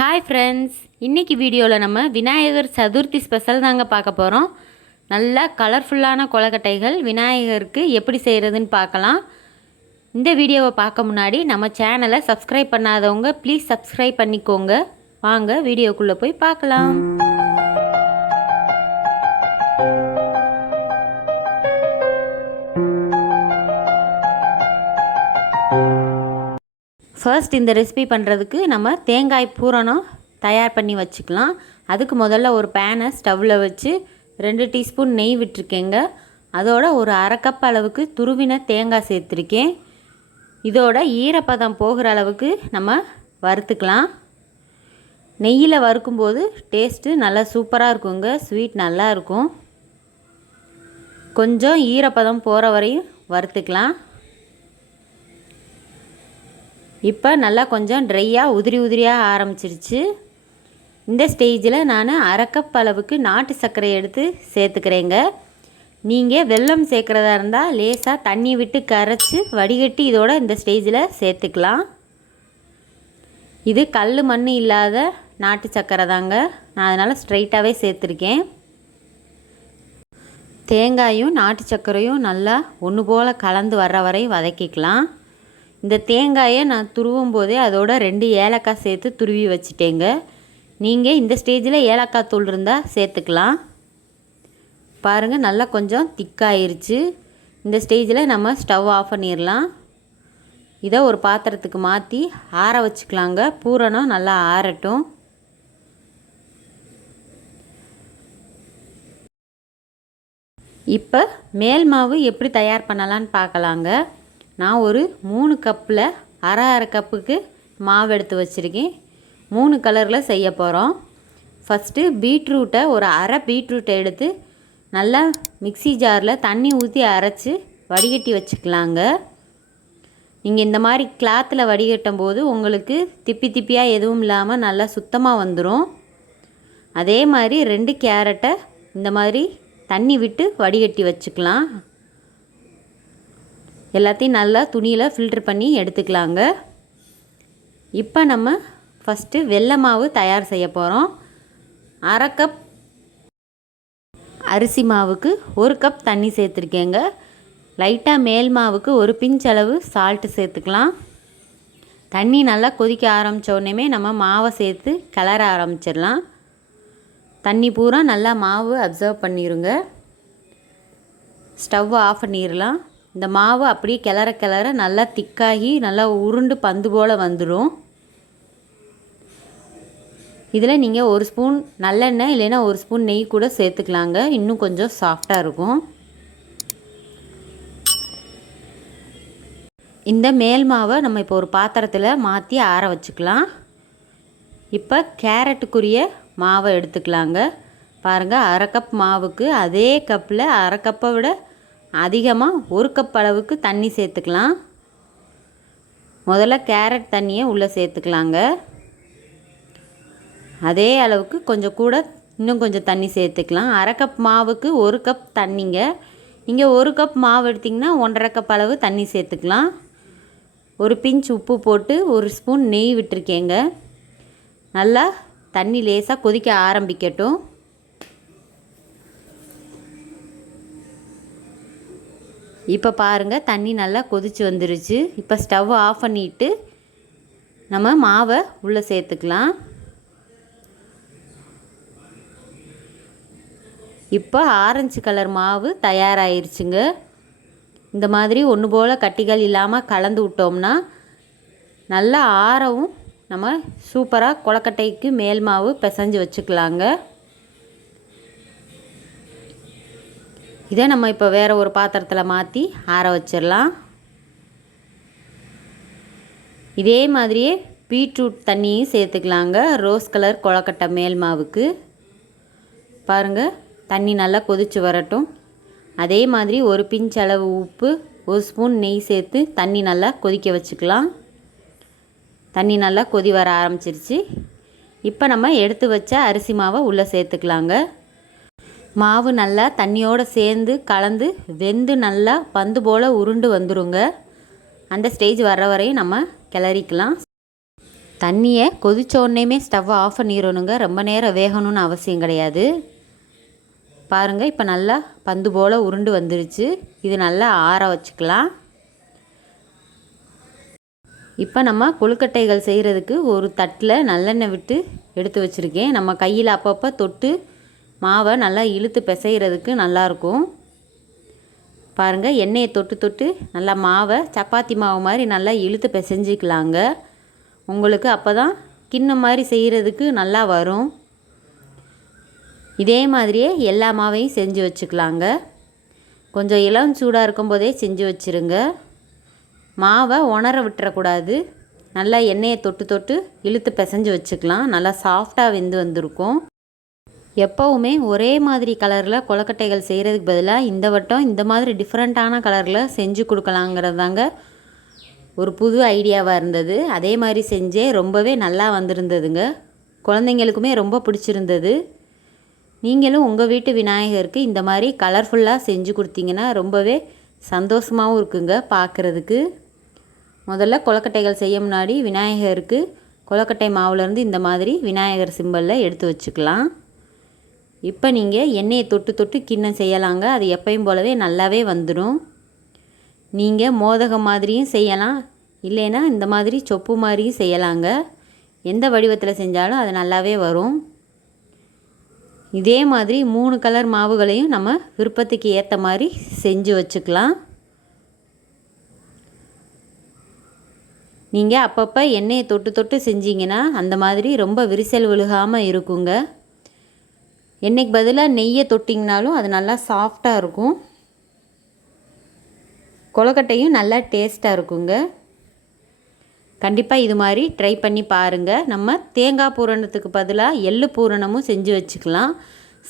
Hi friends இன்றைக்கி வீடியோவில் நம்ம விநாயகர் சதுர்த்தி ஸ்பெஷல் தாங்க பார்க்க போகிறோம் நல்லா கலர்ஃபுல்லான கொலக்கட்டைகள் விநாயகருக்கு எப்படி செய்கிறதுன்னு பார்க்கலாம். இந்த வீடியோவை பார்க்க முன்னாடி நம்ம சேனலை சப்ஸ்கிரைப் பண்ணாதவங்க ப்ளீஸ் சப்ஸ்கிரைப் பண்ணிக்கோங்க. வாங்க வீடியோக்குள்ளே போய் பார்க்கலாம். ஃபர்ஸ்ட் இந்த ரெசிபி பண்ணுறதுக்கு நம்ம தேங்காய் பூரணம் தயார் பண்ணி வச்சுக்கலாம். அதுக்கு முதல்ல ஒரு பேனை ஸ்டவ்வில் வச்சு ரெண்டு டீஸ்பூன் நெய் விட்டுருக்கேங்க. அதோட ஒரு அரை கப் அளவுக்கு துருவின தேங்காய் சேர்த்துருக்கேன். இதோட ஈரப்பதம் போகிற அளவுக்கு நம்ம வறுத்துக்கலாம். நெய்யில் வறுக்கும்போது டேஸ்ட்டு நல்லா சூப்பராக இருக்குங்க. ஸ்வீட் நல்லா இருக்கும். கொஞ்சம் ஈரப்பதம் போகிற வரையும் வறுத்துக்கலாம். இப்போ நல்லா கொஞ்சம் ட்ரையாக உதிரி உதிரியாக ஆரம்பிச்சிருச்சு. இந்த ஸ்டேஜில் நான் அரைக்கப் அளவுக்கு நாட்டு சர்க்கரை எடுத்து சேர்த்துக்கிறேங்க. நீங்கள் வெல்லம் சேர்க்குறதா இருந்தால் லேசாக தண்ணி விட்டு கரைச்சி வடிகட்டி இதோட இந்த ஸ்டேஜில் சேர்த்துக்கலாம். இது கல் மண் இல்லாத நாட்டு சர்க்கரை தாங்க. நான் அதனால் ஸ்ட்ரைட்டாகவே சேர்த்துருக்கேன். தேங்காயும் நாட்டு சர்க்கரையும் நல்லா ஒன்று போல் கலந்து வர்ற வரை வதக்கிக்கலாம். இந்த தேங்காயை நான் துருவும் போதே அதோட ரெண்டு ஏலக்காய் சேர்த்து துருவி வச்சுட்டேங்க. நீங்கள் இந்த ஸ்டேஜில் ஏலக்காய் தூள் இருந்தால் சேர்த்துக்கலாம். பாருங்கள் நல்லா கொஞ்சம் திக்காயிருச்சு. இந்த ஸ்டேஜில் நம்ம ஸ்டவ் ஆஃப் பண்ணிடலாம் இதை ஒரு பாத்திரத்துக்கு மாற்றி ஆற வச்சுக்கலாங்க. பூரணம் நல்லா ஆறட்டும். இப்போ மேல் மாவு எப்படி தயார் பண்ணலான்னு பார்க்கலாங்க. நான் ஒரு மூணு கப்பில் அரை அரை கப்புக்கு மாவு எடுத்து வச்சுருக்கேன். மூணு கலரில் செய்ய போகிறோம் ஃபஸ்ட்டு பீட்ரூட்டை ஒரு அரை பீட்ரூட்டை எடுத்து நல்லா மிக்சி ஜாரில் தண்ணி ஊற்றி அரைச்சி வடிகட்டி வச்சுக்கலாங்க. நீங்கள் இந்த மாதிரி கிளாத்தில் வடிகட்டும் போது உங்களுக்கு திப்பி திப்பியாக எதுவும் இல்லாமல் நல்லா சுத்தமாக வந்துடும் அதே மாதிரி ரெண்டு கேரட்டை இந்த மாதிரி தண்ணி விட்டு வடிகட்டி வச்சுக்கலாம். எல்லாத்தையும் நல்லா துணியில் ஃபில்ட்ரு பண்ணி எடுத்துக்கலாங்க. இப்போ நம்ம ஃபஸ்ட்டு வெள்ளை மாவு தயார் செய்ய போகிறோம் அரை கப் அரிசி மாவுக்கு ஒரு கப் தண்ணி சேர்த்துருக்கேங்க. லைட்டாக மேல் மாவுக்கு ஒரு பிஞ்ச் அளவு சால்ட்டு சேர்த்துக்கலாம். தண்ணி நல்லா கொதிக்க ஆரம்பித்தோடனே நம்ம மாவை சேர்த்து கிளற ஆரம்பிச்சிடலாம். தண்ணி பூரா நல்லா மாவு அப்சர்வ் பண்ணிடுங்க ஸ்டவ் ஆஃப் பண்ணிடலாம் இந்த மாவு அப்படியே கிளற கிளற நல்லா திக்காகி நல்லா உருண்டு பந்து போல் வந்துடும் இதில் நீங்கள் ஒரு ஸ்பூன் நல்லெண்ணெய் இல்லைன்னா ஒரு ஸ்பூன் நெய் கூட சேர்த்துக்கலாங்க. இன்னும் கொஞ்சம் சாஃப்டாக இருக்கும். இந்த மேல் மாவை நம்ம இப்போ ஒரு பாத்திரத்தில் மாற்றி ஆற வச்சுக்கலாம். இப்போ கேரட்டுக்குரிய மாவை எடுத்துக்கலாங்க. பாருங்கள் அரை கப் மாவுக்கு அதே கப்பில் அரை கப்பை விட அதிகமாக ஒரு கப் அளவுக்கு தண்ணி சேர்த்துக்கலாம். முதல்ல கேரட் தண்ணியை உள்ளே சேர்த்துக்கலாங்க. அதே அளவுக்கு கொஞ்சம் கூட இன்னும் கொஞ்சம் தண்ணி சேர்த்துக்கலாம். அரை கப் மாவுக்கு ஒரு கப் தண்ணிங்க. இங்கே ஒரு கப் மாவு எடுத்திங்கன்னா ஒன்றரை கப் அளவு தண்ணி சேர்த்துக்கலாம். ஒரு பிஞ்ச் உப்பு போட்டு ஒரு ஸ்பூன் நெய் விட்டுருக்கேங்க. நல்லா தண்ணி லேசாக கொதிக்க ஆரம்பிக்கட்டும். இப்போ பாருங்கள் தண்ணி நல்லா கொதிச்சு வந்துருச்சு. இப்போ ஸ்டவ் ஆஃப் பண்ணிவிட்டு நம்ம மாவை உள்ளே சேர்த்துக்கலாம். இப்போ ஆரஞ்சு கலர் மாவு தயாராகிருச்சுங்க இந்த மாதிரி ஒன்று போல் கட்டிகள் இல்லாமல் கலந்து விட்டோம்னா நல்லா ஆறவும் நம்ம சூப்பராக கொலக்கட்டைக்கு மேல் மாவு பிசைஞ்சு வச்சுக்கலாங்க. இதை நம்ம இப்போ வேறு ஒரு பாத்திரத்தில் மாற்றி ஆற வச்சிடலாம். இதே மாதிரியே பீட்ரூட் தண்ணியும் சேர்த்துக்கலாங்க. ரோஸ் கலர் கொழக்கட்டை மேல் மாவுக்கு. பாருங்கள் தண்ணி நல்லா கொதித்து வரட்டும். அதே மாதிரி ஒரு பிஞ்ச் அளவு உப்பு ஒரு ஸ்பூன் நெய் சேர்த்து தண்ணி நல்லா கொதிக்க வச்சுக்கலாம். தண்ணி நல்லா கொதி வர ஆரம்பிச்சிருச்சு. இப்போ நம்ம எடுத்து வச்ச அரிசி மாவை உள்ளே சேர்த்துக்கலாங்க. மாவு நல்லா தண்ணியோடு சேர்ந்து கலந்து வெந்து நல்லா பந்து போல் உருண்டு வந்துருங்க. அந்த ஸ்டேஜ் வர்ற வரையும் நம்ம கிளறிக்கலாம். தண்ணியை கொதிச்ச உடனேமே ஸ்டவ்வை ஆஃப் பண்ணிடணுங்க ரொம்ப நேரம் வேகணும்னு அவசியம் கிடையாது. பாருங்கள் இப்போ நல்லா பந்து போல் உருண்டு வந்துருச்சு. இது நல்லா ஆற வச்சுக்கலாம். இப்போ நம்ம கொழுக்கட்டைகள் செய்கிறதுக்கு ஒரு தட்டில் நல்லெண்ணெய் விட்டு எடுத்து வச்சுருக்கேன். நம்ம கையில் அப்பப்போ தொட்டு மாவை நல்லா இழுத்து பிசைகிறதுக்கு நல்லாயிருக்கும். பாருங்கள் எண்ணெயை தொட்டு தொட்டு நல்லா மாவை சப்பாத்தி மாவு மாதிரி நல்லா இழுத்து பிசைஞ்சிக்கலாங்க. உங்களுக்கு அப்போ தான் கிண்ணம் மாதிரி செய்கிறதுக்கு நல்லா வரும். இதே மாதிரியே எல்லா மாவையும் செஞ்சு வச்சுக்கலாங்க. கொஞ்சம் இளம் சூடாக இருக்கும்போதே செஞ்சு வச்சுருங்க. மாவை உணர விட்டுறக்கூடாது. நல்லா எண்ணெயை தொட்டு தொட்டு இழுத்து பிசைஞ்சு வச்சுக்கலாம். நல்லா சாஃப்டாக வெந்து வந்திருக்கும். எப்போவுமே ஒரே மாதிரி கலரில் கொலக்கட்டைகள் செய்கிறதுக்கு பதிலாக இந்த வட்டம் இந்த மாதிரி டிஃப்ரெண்ட்டான கலரில் செஞ்சு கொடுக்கலாங்கிறது தாங்க ஒரு புது ஐடியாவாக இருந்தது. அதே மாதிரி செஞ்சே ரொம்பவே நல்லா வந்திருந்ததுங்க. குழந்தைங்களுக்குமே ரொம்ப பிடிச்சிருந்தது. நீங்களும் உங்கள் வீட்டு விநாயகருக்கு இந்த மாதிரி கலர்ஃபுல்லாக செஞ்சு கொடுத்தீங்கன்னா ரொம்பவே சந்தோஷமாகவும் இருக்குங்க பார்க்குறதுக்கு முதல்ல கொலக்கட்டைகள் செய்ய முன்னாடி விநாயகருக்கு கொலக்கட்டை மாவுலேருந்து இந்த மாதிரி விநாயகர் சிம்பிளில் எடுத்து வச்சுக்கலாம். இப்போ நீங்கள் எண்ணெயை தொட்டு தொட்டு கிண்ணம் செய்யலாங்க. அது எப்பயும் போலவே நல்லாவே வந்துடும் நீங்கள் மோதகம் மாதிரியும் செய்யலாம். இல்லைன்னா இந்த மாதிரி சொப்பு மாதிரியும் செய்யலாங்க. எந்த வடிவத்தில் செஞ்சாலும் அது நல்லாவே வரும். இதே மாதிரி மூணு கலர் மாவுகளையும் நம்ம விருப்பத்துக்கு ஏற்ற மாதிரி செஞ்சு வச்சுக்கலாம். நீங்கள் அப்பப்போ எண்ணெயை தொட்டு தொட்டு செஞ்சீங்கன்னா அந்த மாதிரி ரொம்ப விரிசல் விழுகாமல் இருக்குங்க. எண்ணெய்க்கு பதிலாக நெய்யை தொட்டிங்கனாலும் அது நல்லா சாஃப்டாக இருக்கும். கொலக்கட்டையும் நல்லா டேஸ்ட்டாக இருக்குங்க. கண்டிப்பாக இது மாதிரி ட்ரை பண்ணி பாருங்கள் நம்ம தேங்காய் பூரணத்துக்கு பதிலாக எள்ளு பூரணமும் செஞ்சு வச்சுக்கலாம்.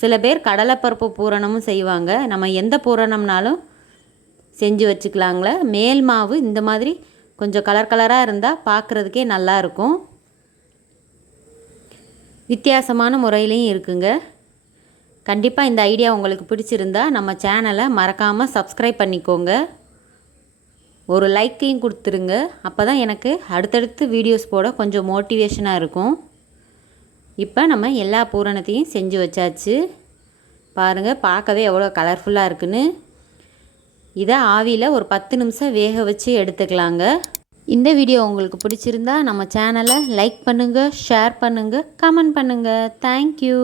சில பேர் கடலைப்பருப்பு பூரணமும் செய்வாங்க. நம்ம எந்த பூரணம்னாலும் செஞ்சு வச்சுக்கலாங்களே. மேல் மாவு இந்த மாதிரி கொஞ்சம் கலர் கலராக இருந்தால் பார்க்குறதுக்கே நல்லாயிருக்கும் வித்தியாசமான முறையிலையும் இருக்குங்க. கண்டிப்பாக இந்த ஐடியா உங்களுக்கு பிடிச்சிருந்தா நம்ம சேனலை மறக்காமல் சப்ஸ்கிரைப் பண்ணிக்கோங்க. ஒரு லைக்கையும் கொடுத்துருங்க. அப்போ தான் எனக்கு அடுத்தடுத்து வீடியோஸ் போட கொஞ்சம் மோட்டிவேஷனாக இருக்கும். இப்போ நம்ம எல்லா பூரணத்தையும் செஞ்சு வச்சாச்சு. பாருங்கள் பார்க்கவே எவ்வளோ கலர்ஃபுல்லாக இருக்குன்னு. இதை ஆவியில் ஒரு பத்து நிமிஷம் வேக வச்சு எடுத்துக்கலாங்க. இந்த வீடியோ உங்களுக்கு பிடிச்சிருந்தா நம்ம சேனலை லைக் பண்ணுங்கள் ஷேர் பண்ணுங்கள் கமெண்ட் பண்ணுங்கள் தேங்க்யூ